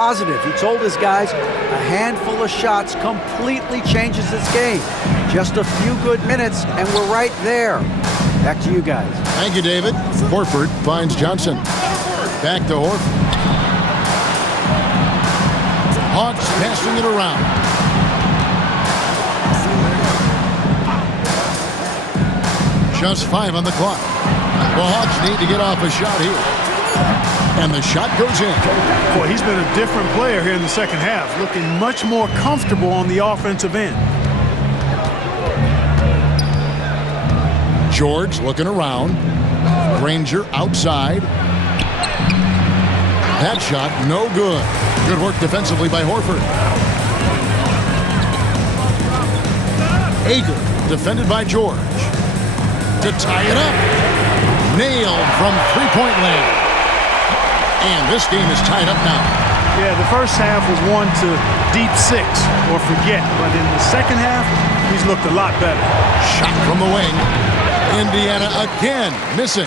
positive. He told his guys a handful of shots completely changes this game. Just a few good minutes, and we're right there. Back to you guys. Thank you, David. Horford finds Johnson. Back to Horford. Hawks passing it around. Just 5 on the clock. The Hawks need to get off a shot here. And the shot goes in. Boy, he's been a different player here in the second half, looking much more comfortable on the offensive end. George looking around. Granger outside. That shot, no good. Good work defensively by Horford. Ager, defended by George. To tie it up. Nailed from three-point land. And this game is tied up now. Yeah, the first half was one to deep 6 or forget. But in the second half, he's looked a lot better. Shot from the wing. Indiana again missing.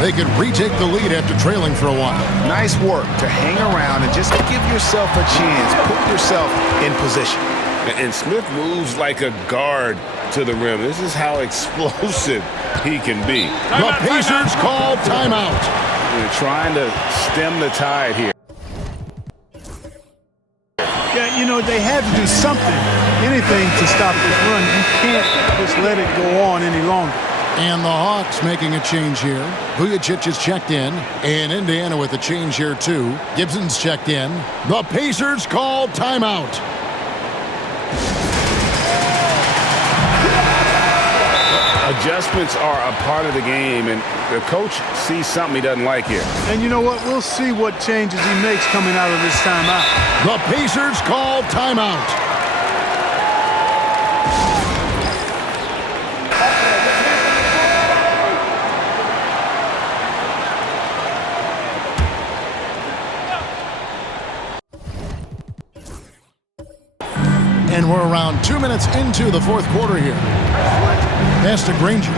They could retake the lead after trailing for a while. Nice work to hang around and just give yourself a chance. Put yourself in position. And Smith moves like a guard to the rim. This is how explosive he can be. The Pacers call timeout. They're trying to stem the tide here. Yeah, you know, they had to do something, anything to stop this run. You can't just let it go on any longer. And the Hawks making a change here. Vujacic is checked in. And Indiana with a change here too. Gibson's checked in. The Pacers call timeout. Adjustments are a part of the game, and the coach sees something he doesn't like here. And you know what? We'll see what changes he makes coming out of this timeout. The Pacers call timeout. And we're around 2 minutes into the fourth quarter here. Pass to Granger.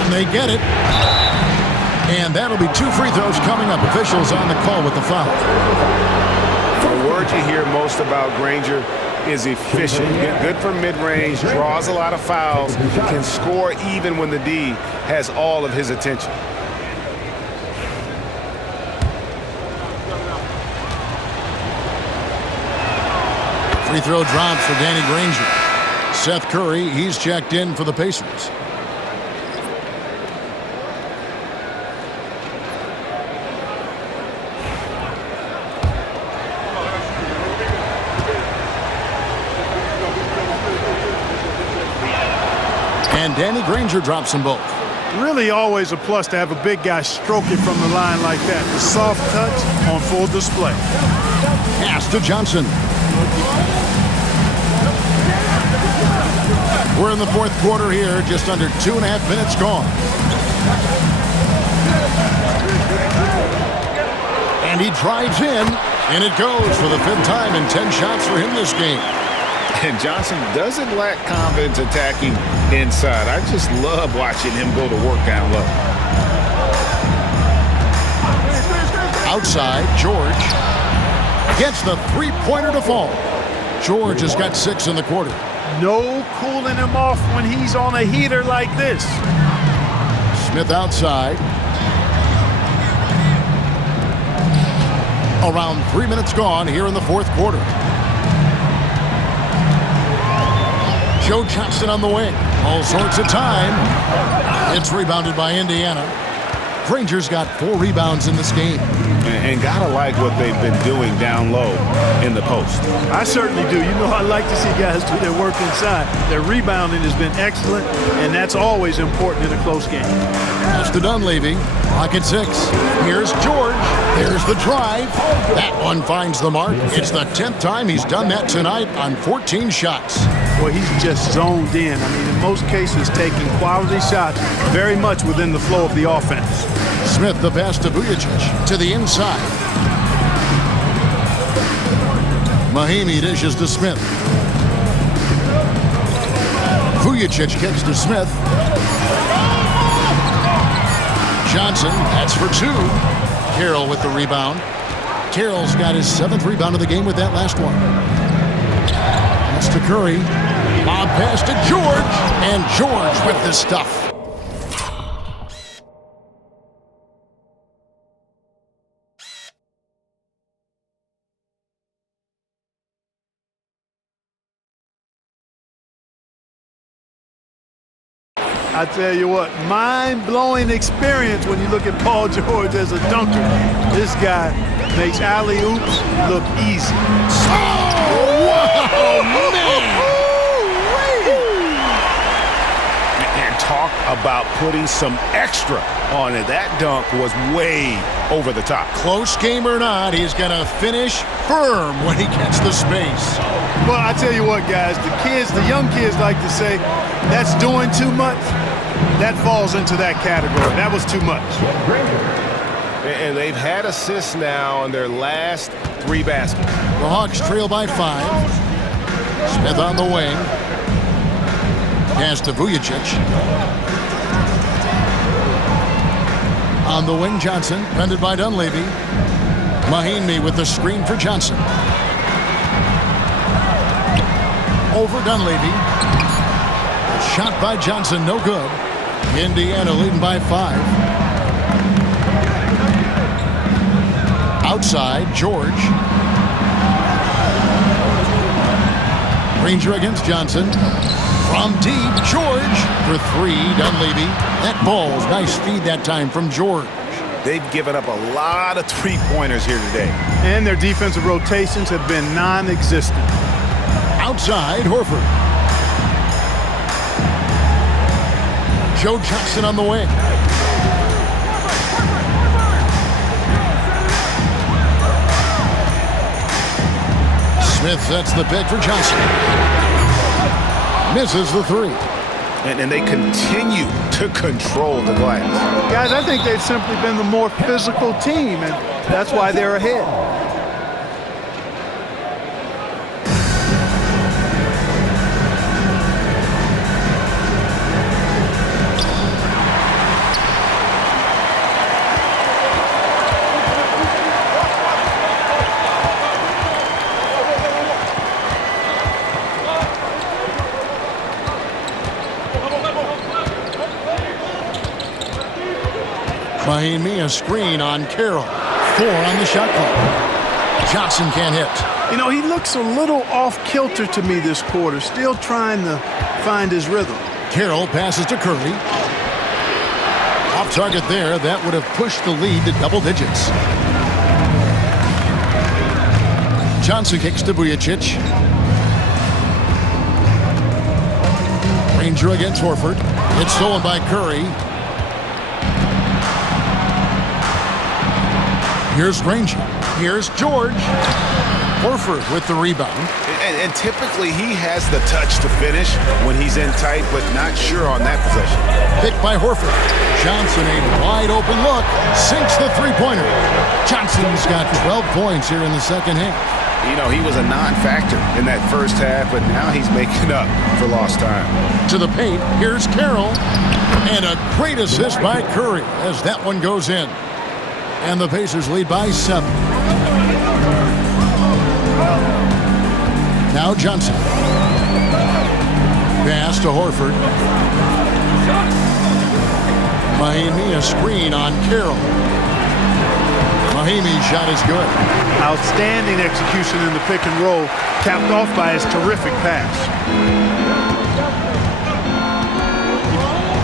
And they get it. And that'll be 2 free throws coming up. Officials on the call with the foul. The word you hear most about Granger is efficient. Good from mid-range, draws a lot of fouls, can score even when the D has all of his attention. Free throw drops for Danny Granger. Seth Curry, he's checked in for the Pacers. And Danny Granger drops them both. Really always a plus to have a big guy stroke it from the line like that. The soft touch on full display. Pass to Johnson. We're in the fourth quarter here, just under 2.5 minutes gone. And he drives in, and it goes for the 5th time in 10 shots for him this game. And Johnson doesn't lack confidence attacking inside. I just love watching him go to work down low. Outside, George gets the three-pointer to fall. George has got 6 in the quarter. No cooling him off when he's on a heater like this. Smith outside. Around 3 minutes gone here in the fourth quarter. Joe Johnson on the wing. All sorts of time. It's rebounded by Indiana. Granger's got 4 rebounds in this game. And gotta like what they've been doing down low in the post. I certainly do. You know, I like to see guys do their work inside. Their rebounding has been excellent, and that's always important in a close game. Pass to Dunleavy. Clock at 6. Here's George. There's the drive. That one finds the mark. It's the 10th time he's done that tonight on 14 shots. Boy, he's just zoned in. I mean, in most cases, taking quality shots very much within the flow of the offense. Smith, the pass to Vujacic to the inside. Mahinmi dishes to Smith. Vujacic kicks to Smith. Johnson, that's for 2. Carroll with the rebound. Carroll's got his 7th rebound of the game with that last one. That's to Curry. Lob pass to George, and George with the stuff. I tell you what, mind-blowing experience when you look at Paul George as a dunker. This guy makes alley-oops look easy. Oh, wow, man! And talk about putting some extra on it. That dunk was way over the top. Close game or not, he's going to finish firm when he gets the space. Well, I tell you what, guys, the young kids like to say, that's doing too much. That falls into that category. That was too much. And they've had assists now on their last 3 baskets. The Hawks trail by 5. Smith on the wing. Pass to Vujacic. On the wing, Johnson, defended by Dunleavy. Mahinmi with the screen for Johnson. Over Dunleavy. Shot by Johnson, no good. Indiana leading by 5. Outside, George. Granger against Johnson. From deep, George for 3, Dunleavy. That ball's nice feed that time from George. They've given up a lot of 3-pointers here today. And their defensive rotations have been non-existent. Outside, Horford. Joe Johnson on the way. Smith sets the pick for Johnson. Misses the 3. And they continue to control the glass. Guys, I think they've simply been the more physical team, and that's why they're ahead. Mahinmi, a screen on Carroll. 4 on the shot clock. Johnson can't hit. You know, he looks a little off-kilter to me this quarter, still trying to find his rhythm. Carroll passes to Curry. Off target there. That would have pushed the lead to double digits. Johnson kicks to Vujacic. Granger against Horford. It's stolen by Curry. Here's Granger. Here's George. Horford with the rebound. And typically he has the touch to finish when he's in tight, but not sure on that possession. Picked by Horford. Johnson, a wide open look, sinks the 3-pointer. Johnson's got 12 points here in the second half. You know, he was a non-factor in that first half, but now he's making up for lost time. To the paint, here's Carroll. And a great assist by Curry as that one goes in. And the Pacers lead by 7. Now Johnson. Pass to Horford. Mahinmi, a screen on Carroll. Mahinmi's shot is good. Outstanding execution in the pick and roll, capped off by his terrific pass.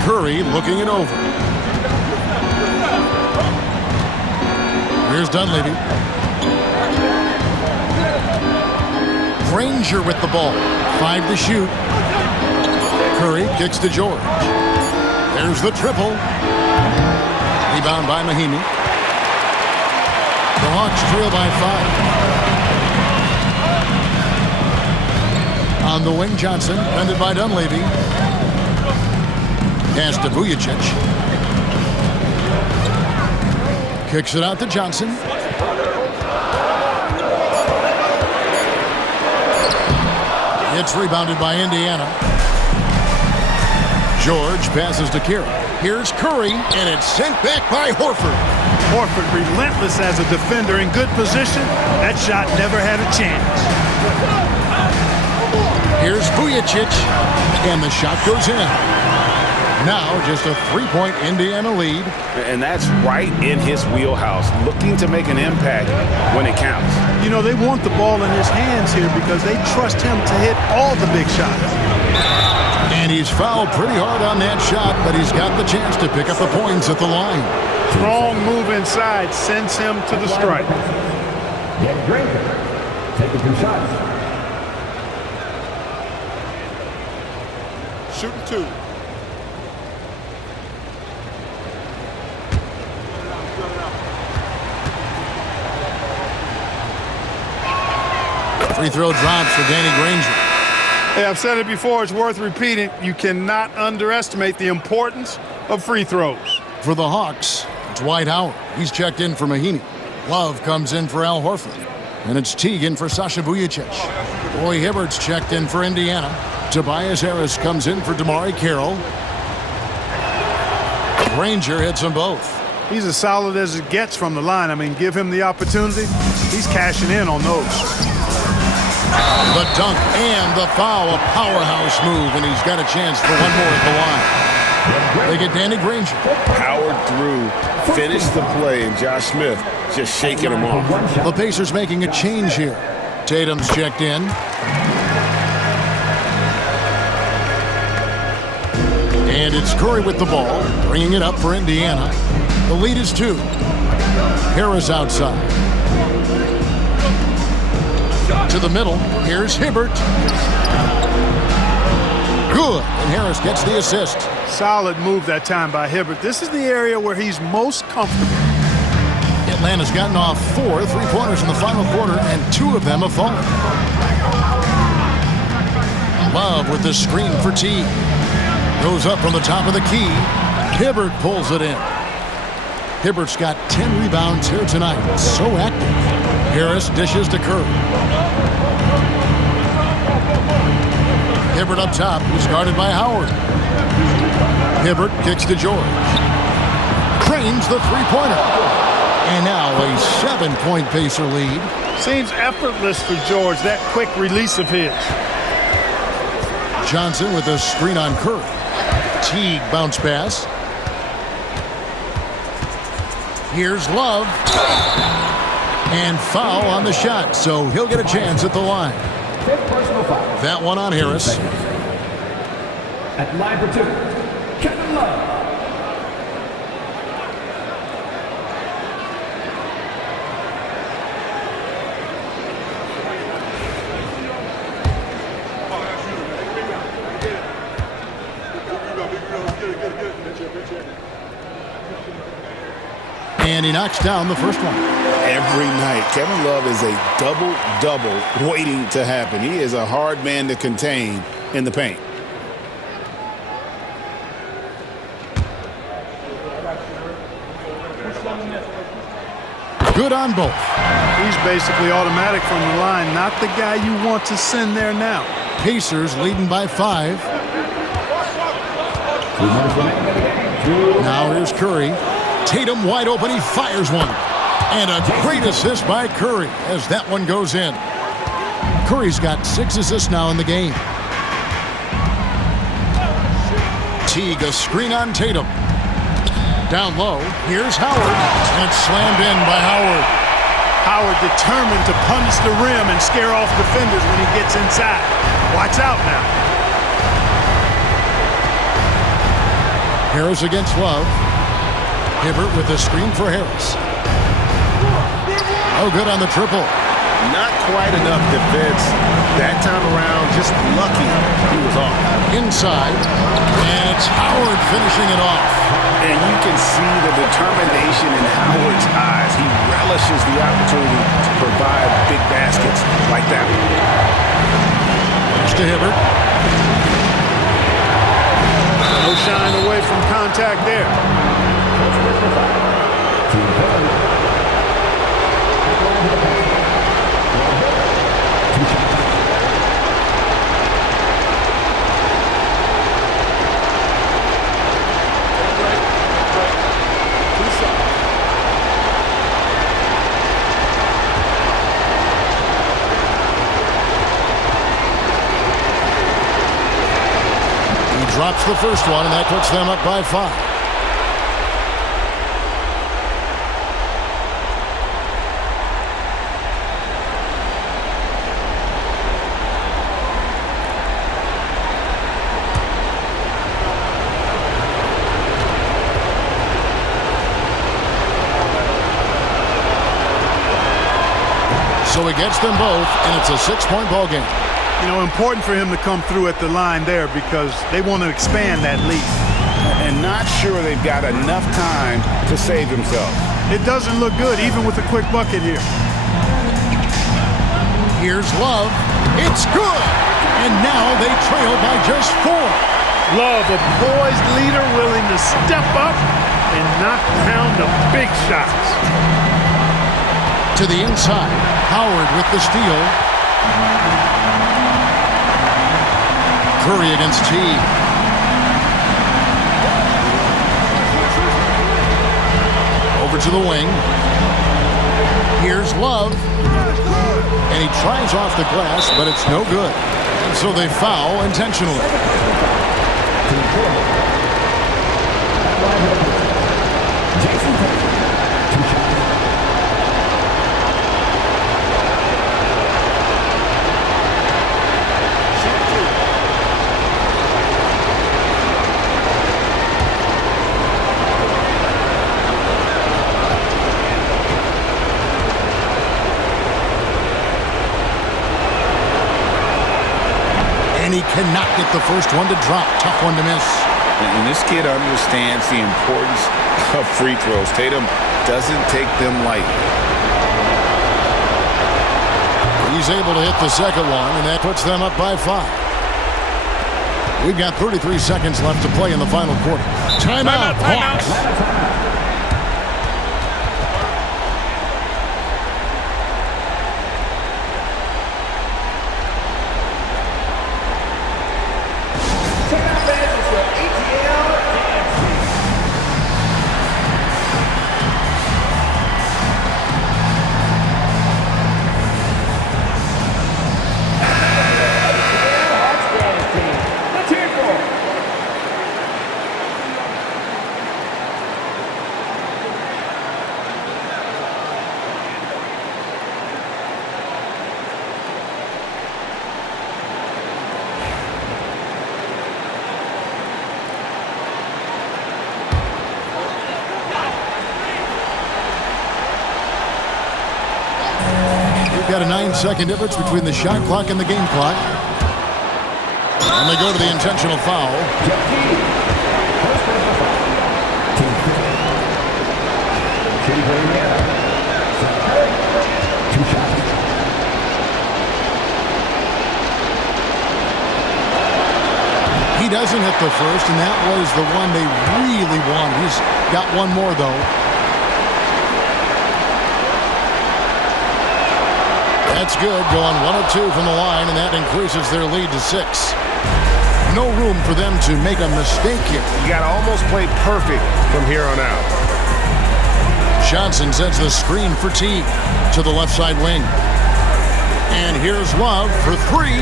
Curry looking it over. Here's Dunleavy. Granger with the ball. 5 to shoot. Curry kicks to George. There's the triple. Rebound by Mahinmi. The Hawks trail by 5. On the wing, Johnson, defended by Dunleavy. Pass to Vujacic. Kicks it out to Johnson. It's rebounded by Indiana. George passes to Carroll. Here's Curry, and it's sent back by Horford. Horford relentless as a defender in good position. That shot never had a chance. Here's Vujacic, and the shot goes in. Now just a three-point Indiana lead. And that's right in his wheelhouse, looking to make an impact when it counts. You know, they want the ball in his hands here because they trust him to hit all the big shots. And he's fouled pretty hard on that shot, but he's got the chance to pick up the points at the line. Strong move inside sends him to the stripe. Danny Granger taking 2 shots. Shooting 2. Free throw drops for Danny Granger. Hey, I've said it before, it's worth repeating. You cannot underestimate the importance of free throws. For the Hawks, Dwight Howard. He's checked in for Mahinmi. Love comes in for Al Horford. And it's Teague for Sasha Vujacic. Roy Hibbert's checked in for Indiana. Tobias Harris comes in for DeMarre Carroll. Granger hits them both. He's as solid as it gets from the line. I mean, give him the opportunity. He's cashing in on those. The dunk and the foul, a powerhouse move, and he's got a chance for one more at the line. They get Danny Granger. Powered through, finished the play, and Josh Smith just shaking him off. The Pacers making a change here. Tatum's checked in. And it's Curry with the ball, bringing it up for Indiana. The lead is 2. Harris outside. To the middle, here's Hibbert. Good, and Harris gets the assist. Solid move that time by Hibbert. This is the area where he's most comfortable. Atlanta's gotten off 4 3-pointers in the final quarter, and 2 of them have fallen. Love with the screen for T. Goes up from the top of the key. Hibbert pulls it in. Hibbert's got 10 rebounds here tonight. So active. Harris dishes to Curry. Hibbert up top. He's guarded by Howard. Hibbert kicks to George. Cranes the three-pointer. And now a 7-point Pacer lead. Seems effortless for George, that quick release of his. Johnson with a screen on Curry. Teague bounce pass. Here's Love. And foul on the shot, so he'll get a chance at the line. That one on Harris. At the line for 2, Kevin Love. And he knocks down the first one. Every night, Kevin Love is a double-double waiting to happen. He is a hard man to contain in the paint. Good on both. He's basically automatic from the line, not the guy you want to send there now. Pacers leading by 5. Now here's Curry. Tatum wide open, he fires one. And a great assist by Curry as that one goes in. Curry's got 6 assists now in the game. Teague, a screen on Tatum. Down low, here's Howard. And it's slammed in by Howard. Howard determined to punish the rim and scare off defenders when he gets inside. Watch out now. Harris against Love. Hibbert with the screen for Harris. Oh, good on the triple. Not quite enough defense that time around. Just lucky he was off. Inside. And it's Howard finishing it off. And you can see the determination in Howard's eyes. He relishes the opportunity to provide big baskets like that one. To Hibbert. No shying away from contact there. drops the first one, and that puts them up by 5. So he gets them both, and it's a 6-point ball game. You know, important for him to come through at the line there because they want to expand that lead. And not sure they've got enough time to save themselves. It doesn't look good, even with a quick bucket here. Here's Love. It's good! And now they trail by just 4. Love, a poised leader willing to step up and knock down the big shots. To the inside. Howard with the steal. Curry against T. Over to the wing. Here's Love. And he tries off the glass, but it's no good. And so they foul intentionally. And he cannot get the first one to drop. Tough one to miss. And this kid understands the importance of free throws. Tatum doesn't take them lightly. He's able to hit the second one, and that puts them up by 5. We've got 33 seconds left to play in the final quarter. Timeout, Hawks. Got a 9-second difference between the shot clock and the game clock. And they go to the intentional foul. He doesn't hit the first, and that was the one they really wanted. He's got one more, though. That's good, going 1 of 2 from the line, and that increases their lead to 6. No room for them to make a mistake here. You got to almost play perfect from here on out. Johnson sets the screen for T to the left side wing. And here's Love for 3,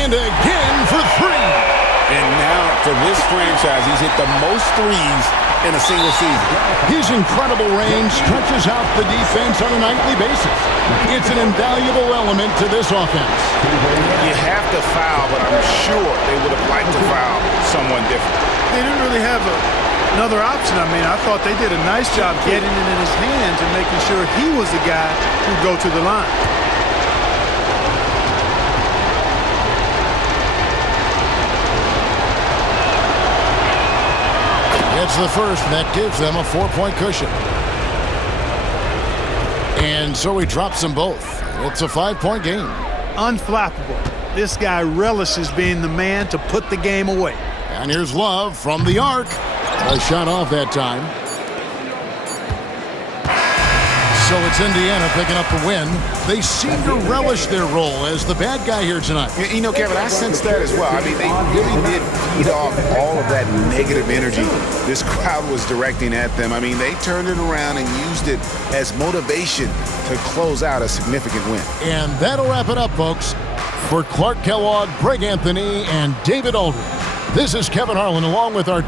and again for 3. And now, for this franchise, he's hit the most threes in a single season. His incredible range stretches out the defense on a nightly basis. It's an invaluable element to this offense. You have to foul, but I'm sure they would have liked to foul someone different. They didn't really have another option. I mean, I thought they did a nice job getting it in his hands and making sure he was the guy who'd go to the line. It's the first, and that gives them a 4-point cushion. And so he drops them both. It's a 5-point game. Unflappable. This guy relishes being the man to put the game away. And here's Love from the arc. A shot off that time. So it's Indiana picking up the win. They seem to relish their role as the bad guy here tonight. You know, Kevin, I sense that as well. I mean, they really did feed off all of that negative energy this crowd was directing at them. I mean, they turned it around and used it as motivation to close out a significant win. And that'll wrap it up, folks. For Clark Kellogg, Greg Anthony, and David Aldridge, This is Kevin Harlan along with our